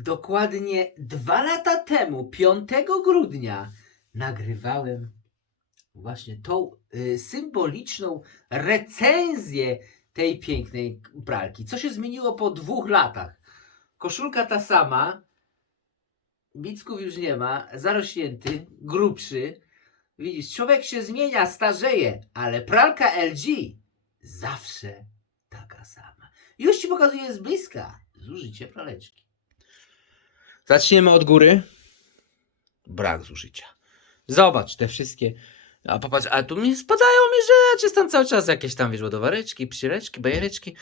Dokładnie dwa lata temu, 5 grudnia, nagrywałem właśnie tą y, symboliczną recenzję tej pięknej pralki. Co się zmieniło po dwóch latach? Koszulka ta sama, bicków już nie ma, zarośnięty, grubszy. Widzisz, człowiek się zmienia, starzeje, ale pralka LG zawsze taka sama. Już ci pokazuję z bliska zużycie praleczki. Zaczniemy od góry. Brak zużycia. Zobacz te wszystkie. A popatrz, a tu mi spadają mi rzeczy, tam cały czas jakieś tam, wiesz, ładowareczki, przyreczki, bajereczki.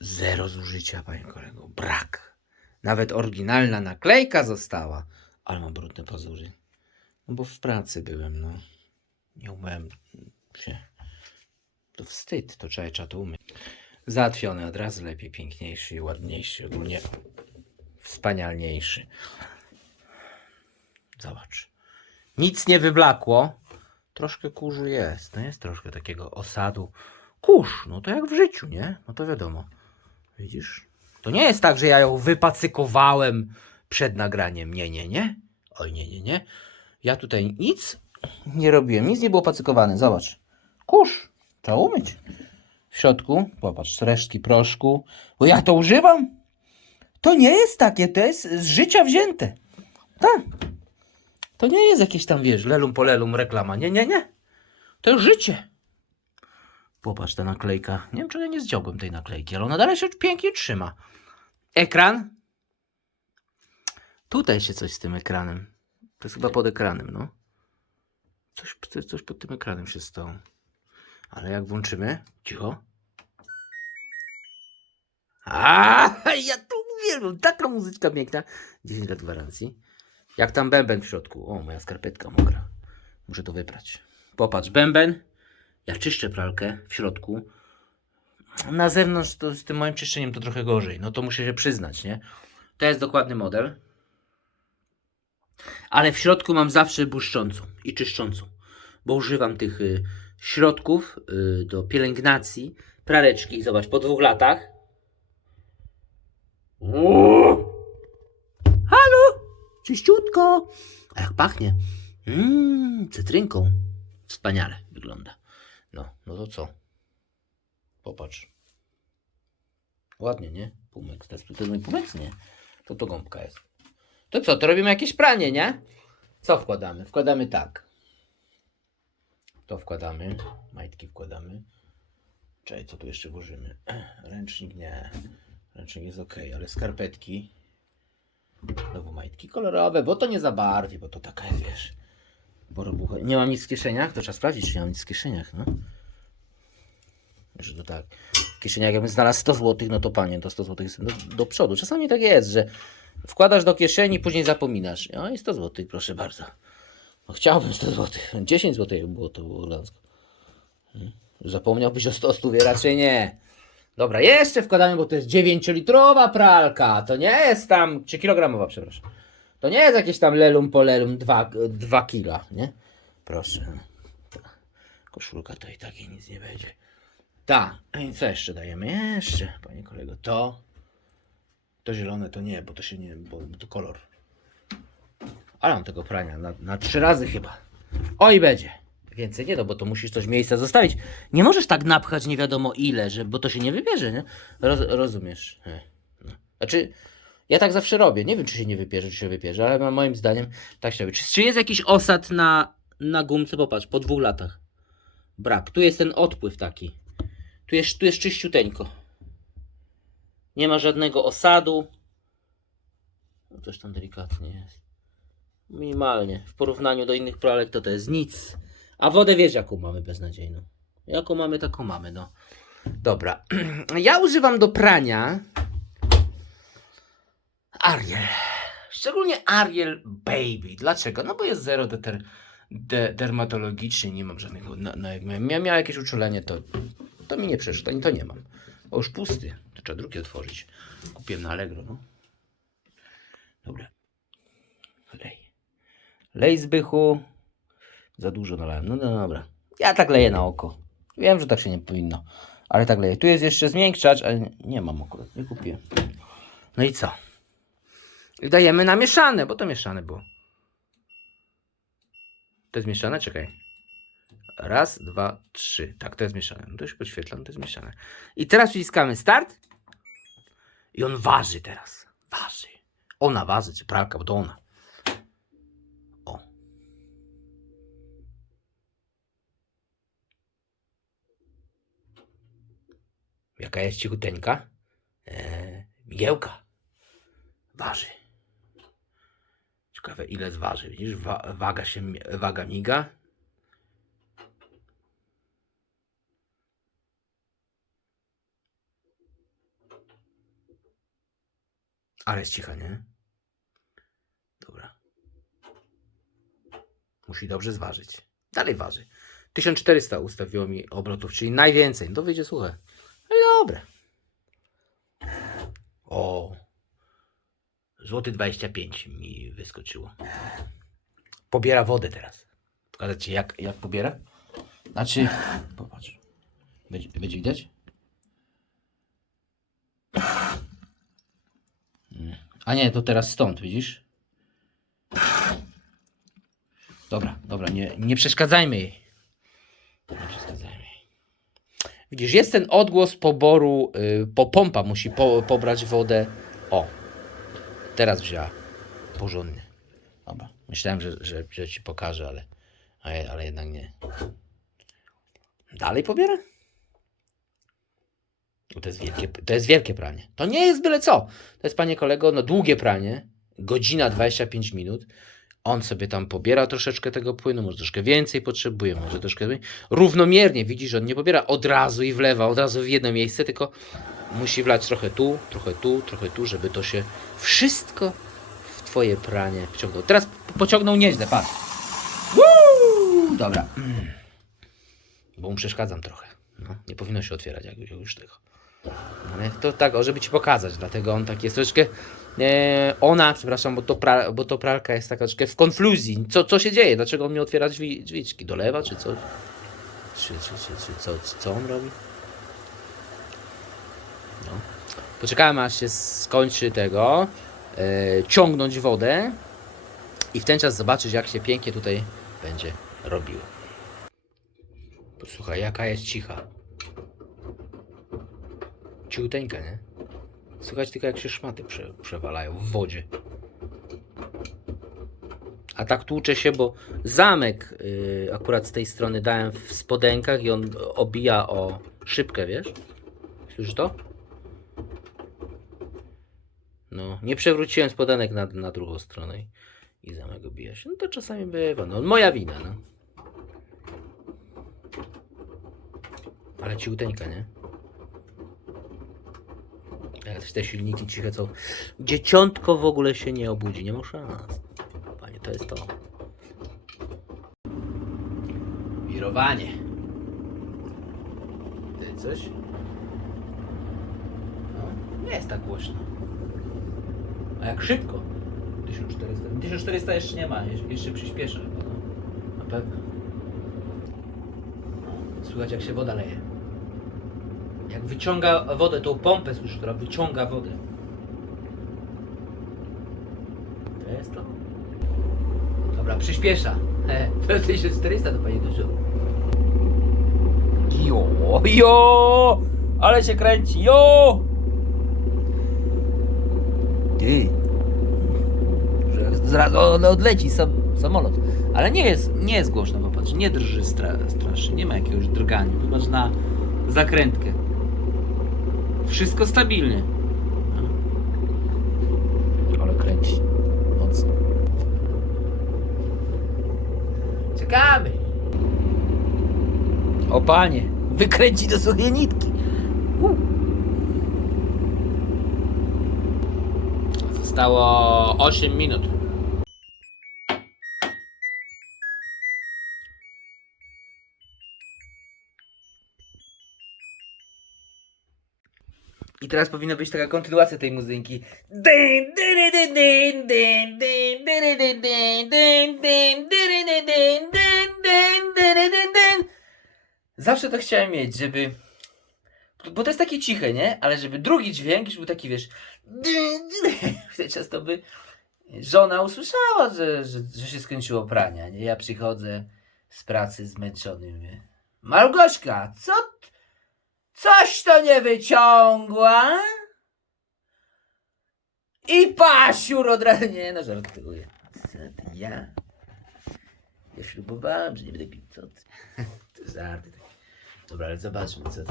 Zero zużycia, panie kolego. Brak. Nawet oryginalna naklejka została. Ale mam brudne pazury. No bo w pracy byłem, no. Nie umiem się. To wstyd, to trzeba, trzeba to umieć. Załatwiony od razu lepiej, piękniejszy i ładniejszy, ogólnie wspanialniejszy. Zobacz. Nic nie wyblakło. Troszkę kurzu jest. No jest troszkę takiego osadu. Kurz, no to jak w życiu, nie? No to wiadomo. Widzisz? To nie jest tak, że ja ją wypacykowałem przed nagraniem. Nie, nie, nie. Oj, nie, nie, nie. Ja tutaj nic nie robiłem. Nic nie było pacykowane. Zobacz. Kurz. Trzeba umyć. W środku, popatrz, resztki proszku. Bo ja to używam. To nie jest takie, to jest z życia wzięte. Tak. To nie jest jakieś tam, wiesz, lelum po lelum reklama. Nie, nie, nie. To już życie. Popatrz, ta naklejka. Nie wiem, czy ja nie zdjąłbym tej naklejki, ale ona dalej się pięknie trzyma. Ekran. Tutaj się coś z tym ekranem. To jest chyba pod ekranem, no. Coś, coś pod tym ekranem się stało. Ale jak włączymy... Cicho. A, ja tu uwielbiam. Taka muzyczka piękna. 10 lat gwarancji. Jak tam bęben w środku. O, moja skarpetka mokra. Muszę to wyprać. Popatrz, bęben. Ja czyszczę pralkę w środku. Na zewnątrz to z tym moim czyszczeniem to trochę gorzej. No to muszę się przyznać, nie? To jest dokładny model. Ale w środku mam zawsze błyszczącą i czyszczącą. Bo używam tych y, środków y, do pielęgnacji praleczki. Zobacz, po dwóch latach. Halo! Czyściutko! A jak pachnie? Mmm, cytrynką. Wspaniale wygląda. No, no to co? Popatrz. Ładnie, nie? Pumeks. To jest, to jest mój pumeks, nie? To to gąbka jest. To co, to robimy jakieś pranie, nie? Co wkładamy? Wkładamy tak. To wkładamy. Majtki wkładamy. Czekaj, co tu jeszcze włożymy? Ręcznik nie. Ręcznik jest ok, ale skarpetki. Znowu majtki kolorowe, bo to nie zabarwi, bo to taka jest, wiesz. Borobucha. Nie mam nic w kieszeniach? To trzeba sprawdzić, czy nie mam nic w kieszeniach, no. Że to tak. W kieszeniach jakbym znalazł 100 zł, no to panie, to 100 zł jest do, do przodu. Czasami tak jest, że wkładasz do kieszeni, później zapominasz. No i 100 zł, proszę bardzo. No, chciałbym 100 zł. 10 zł było, to było elegancko. Hmm. Zapomniałbyś o 100 stówie? Raczej nie. Dobra, jeszcze wkładamy, bo to jest 9-litrowa pralka. To nie jest tam, czy kilogramowa, przepraszam. To nie jest jakieś tam lelum po lelum 2, 2 kila, nie? Proszę. Ta Koszulka to i tak i nic nie będzie. Tak, i co jeszcze dajemy? Jeszcze, panie kolego, to. To zielone to nie, bo to się nie, bo to kolor. Ale mam tego prania na, na trzy razy chyba. Oj, będzie. Więcej nie, no bo to musisz coś miejsca zostawić. Nie możesz tak napchać nie wiadomo ile, że, bo to się nie wybierze, nie? Roz, rozumiesz? E, No. Znaczy, ja tak zawsze robię. Nie wiem, czy się nie wypierze, czy się wypierze, ale moim zdaniem tak się robi. Czy, czy jest jakiś osad na, na gumce? Popatrz, po dwóch latach. Brak. Tu jest ten odpływ taki. Tu jest, tu jest czyściuteńko. Nie ma żadnego osadu. No, coś tam delikatnie jest. Minimalnie. W porównaniu do innych pralek to to jest nic. A wodę wiesz jaką mamy beznadziejną. Jaką mamy, taką mamy, no. Dobra. Ja używam do prania Ariel. Szczególnie Ariel Baby. Dlaczego? No bo jest zero deter, de, dermatologiczny, nie mam żadnego. No, no jak miałem, miałem jakieś uczulenie, to, to mi nie przeszło, to, to nie mam. Bo już pusty, to trzeba drugi otworzyć. Kupiłem na Allegro, no. Dobra. Lej. Lej z bychu. Za dużo nalałem. No, dobra. Ja tak leję na oko. Wiem, że tak się nie powinno. Ale tak leję. Tu jest jeszcze zmiękczacz, ale nie, mam akurat. Nie kupiłem. No i co? I dajemy na mieszane, bo to mieszane było. To jest mieszane? Czekaj. Raz, dwa, trzy. Tak, to jest mieszane. No to już podświetlam, to jest mieszane. I teraz wciskamy start. I on waży teraz. Waży. Ona waży, czy pralka, bo to ona. Jaka jest cichuteńka? Eee, migiełka. Waży. Ciekawe ile zważy. Widzisz, Wa waga się, waga miga. Ale jest cicha, nie? Dobra. Musi dobrze zważyć. Dalej waży. 1400 ustawiło mi obrotów, czyli najwięcej. No to wyjdzie suche. Dobre. O. Złoty 25 mi wyskoczyło. Pobiera wodę teraz. Pokazać ci jak, jak pobiera? Znaczy, popatrz. Będzie, będzie widać? A nie, to teraz stąd, widzisz? Dobra, dobra, nie, nie przeszkadzajmy jej. Nie przeszkadzajmy. Widzisz, jest ten odgłos poboru, y, po pompa musi po, pobrać wodę. O, teraz wzięła porządnie. Dobra, myślałem, że, że, że ci pokażę, ale, ale, ale jednak nie. Dalej pobiera? Bo To jest, wielkie, to jest wielkie pranie. To nie jest byle co. To jest, panie kolego, no długie pranie. Godzina 25 minut. On sobie tam pobiera troszeczkę tego płynu, może troszkę więcej potrzebuje, może troszkę mniej. Równomiernie, widzisz, że on nie pobiera od razu i wlewa, od razu w jedno miejsce, tylko musi wlać trochę tu, trochę tu, trochę tu, żeby to się wszystko w twoje pranie wciągnął. Teraz po- pociągnął nieźle, patrz. Woo! Dobra. Bo mu przeszkadzam trochę. No, nie powinno się otwierać jak już tego. Ale to tak, żeby ci pokazać, dlatego on tak jest troszeczkę. E, ona, przepraszam, bo to, pra, bo to pralka jest taka troszeczkę w konfuzji. Co, co się dzieje? Dlaczego on nie otwiera drzwi, drzwiczki? Dolewa czy coś? Czy, czy, czy, czy co, co on robi? No. Poczekałem aż się skończy tego. E, ciągnąć wodę. I w ten czas zobaczyć, jak się pięknie tutaj będzie robiło. Posłuchaj, jaka jest cicha. Ciuteńka, nie? Słychać tylko jak się szmaty prze, przewalają w wodzie. A tak tłucze się, bo zamek y, akurat z tej strony dałem w spodenkach i on obija o szybkę, wiesz? Słyszysz to? No, nie przewróciłem spodenek na, na drugą stronę i, zamek obija się. No to czasami bywa. No, moja wina, no. Ale ciuteńka, nie? Jak te silniki ciche są. Dzieciątko w ogóle się nie obudzi, nie ma szans. Panie, to jest to. Wirowanie. Ty coś? No, nie jest tak głośno. A jak szybko? 1400. 1400 jeszcze nie ma, jeszcze- przyspieszę. No. Na pewno. Słychać jak się woda leje. Wyciąga wodę, tą pompę słyszę, która wyciąga wodę. To jest to. Dobra, przyspiesza. He, to jest 1400 to pani dużo. Jo, jo, ale się kręci, jo! Ty. Zaraz on odleci sam, samolot. Ale nie jest, nie jest głośno, popatrz, nie drży stra, strasznie, nie ma jakiegoś drgania. Popatrz na zakrętkę. Wszystko stabilnie. Ale kręci. Mocno. Czekamy. O panie, wykręci do suchej nitki. Zostało 8 minut. I teraz powinna być taka kontynuacja tej muzyki. Zawsze to chciałem mieć, żeby... Bo to jest takie ciche, nie? Ale żeby drugi dźwięk już był taki, wiesz... często by żona usłyszała, że, że, że się skończyło pranie, nie? Ja przychodzę z pracy zmęczony, mówię, Małgośka, co, coś to nie wyciągła? I pasiur od razu, nie no, żartuję. Co ty, ja? Ja ślubowałem, że nie będę pił, co? To żarty. Dobra, ale zobaczmy, co,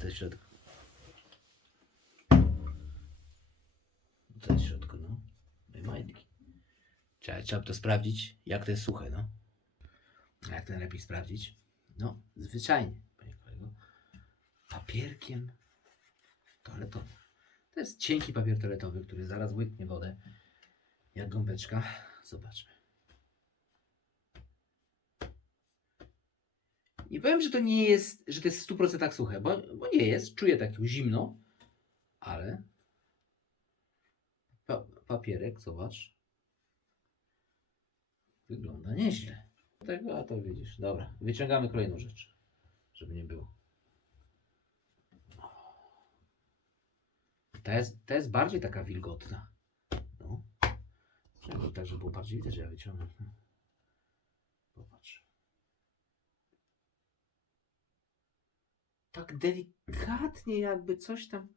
co w środku. Co jest w środku, no? Majtki. Trzeba, trzeba to sprawdzić, jak to jest suche, no. A jak to najlepiej sprawdzić? No, zwyczajnie. Papierkiem toaletowym. To jest cienki papier toaletowy, który zaraz łyknie wodę, jak gąbeczka. Zobaczmy. Nie powiem, że to nie jest, że to jest w 100% suche, bo, bo nie jest. Czuję taką zimno, ale pa, papierek, zobacz. Wygląda nieźle. Tego, a to widzisz. Dobra, wyciągamy kolejną rzecz, żeby nie było. Ta jest, ta jest bardziej taka wilgotna. No. Tak, żeby było bardziej widać, ja wyciągam. Popatrz. Tak delikatnie jakby coś tam.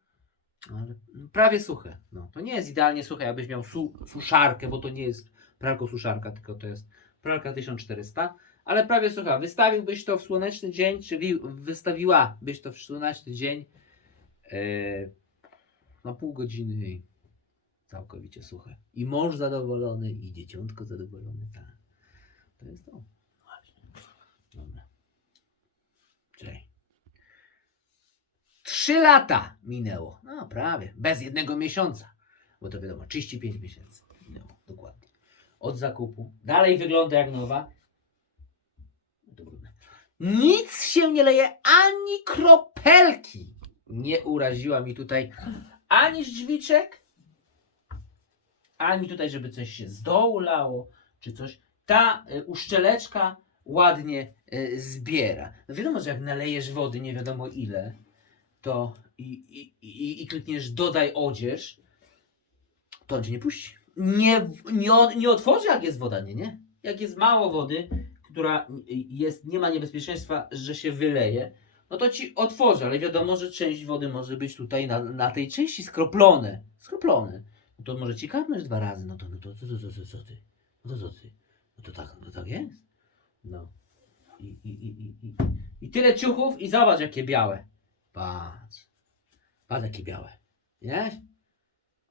Ale prawie suche. No, to nie jest idealnie suche, jakbyś miał su suszarkę, bo to nie jest pralko suszarka, tylko to jest pralka 1400, ale prawie sucha. Wystawiłbyś to w słoneczny dzień, czyli wystawiłabyś to w słoneczny dzień e, na pół godziny całkowicie suche. I mąż zadowolony, i dzieciątko zadowolone. Tak. To jest to. Właśnie. Dobra. Czekaj. Trzy lata minęło. No prawie. Bez jednego miesiąca. Bo to wiadomo, 35 miesięcy minęło. Dokładnie. Od zakupu. Dalej wygląda jak nowa. No. Nic się nie leje, ani kropelki. Nie uraziła mi tutaj ani drzwiczek, ani tutaj, żeby coś się z czy coś. Ta y, uszczeleczka ładnie y, zbiera. No wiadomo, że jak nalejesz wody nie wiadomo ile, to i, i, i, i klikniesz dodaj odzież, to on cię nie puści. Nie, nie, nie otworzy, jak jest woda, nie, nie? Jak jest mało wody, która jest, nie ma niebezpieczeństwa, że się wyleje, no to ci otworzy, ale wiadomo, że część wody może być tutaj na, na tej części skroplone. Skroplone. No to może ci kapnąć dwa razy, no to, no to, co, co, co, co, co ty? No to co ty? No to tak, no tak jest. No. I, i, i, i, i, I tyle ciuchów i zobacz jakie białe. Patrz. Patrz jakie białe. Nie?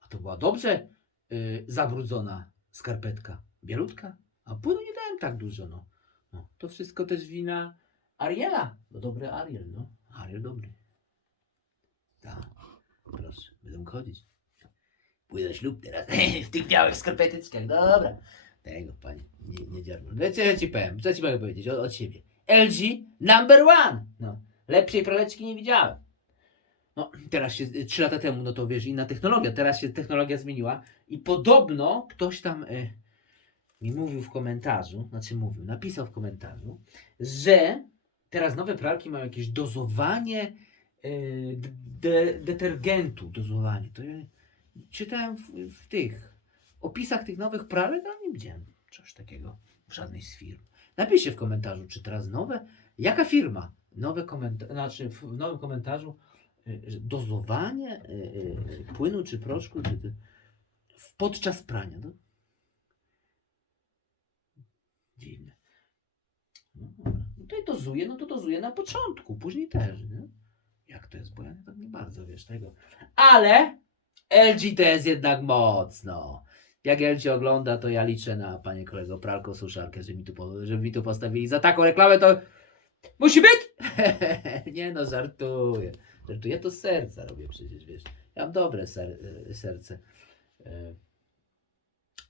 A to była dobrze y, zabrudzona skarpetka. Bielutka. A płynu nie dałem tak dużo, no. no. To wszystko też wina Ariela. No dobry Ariel, no. Ariel dobry. Tak. Proszę, będą chodzić. Pójdę na ślub teraz w tych białych skarpetyczkach. Dobra. Tego, panie, nie, nie dziarno. No, co ja ci powiem? Co ci mogę powiedzieć od, od siebie? LG number one. No. Lepszej praleczki nie widziałem. No, teraz się, trzy lata temu, no to wiesz, inna technologia. Teraz się technologia zmieniła i podobno ktoś tam y, mi mówił w komentarzu, znaczy mówił, napisał w komentarzu, że teraz nowe pralki mają jakieś dozowanie y, de, detergentu, dozowanie. To ja czytałem w, w tych opisach tych nowych pralek, ale nie widziałem czegoś takiego w żadnej z firm. Napiszcie w komentarzu, czy teraz nowe, jaka firma, nowe komentarze, znaczy w nowym komentarzu y, że dozowanie y, y, płynu czy proszku, czy ty, podczas prania. No. Dziwne. No, i dozuje, no to dozuje na początku, później też, nie? Jak to jest, bo ja tak nie bardzo wiesz tego. Ale LG to jest jednak mocno. Jak LG ogląda, to ja liczę na panie kolego pralko suszarkę, żeby mi tu, żeby mi tu postawili za taką reklamę, to musi być! nie no, żartuję. Żartuję, ja to z serca robię przecież, wiesz. Ja mam dobre ser, serce. E,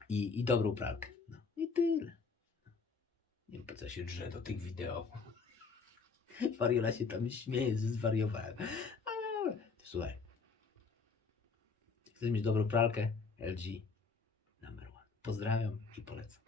I, I dobrą pralkę. No i tyle. Co się drze do tych wideo. Wariola się tam śmieje, zwariowałem. Ale, słuchaj. Chcesz mieć dobrą pralkę? LG number one. Pozdrawiam i polecam.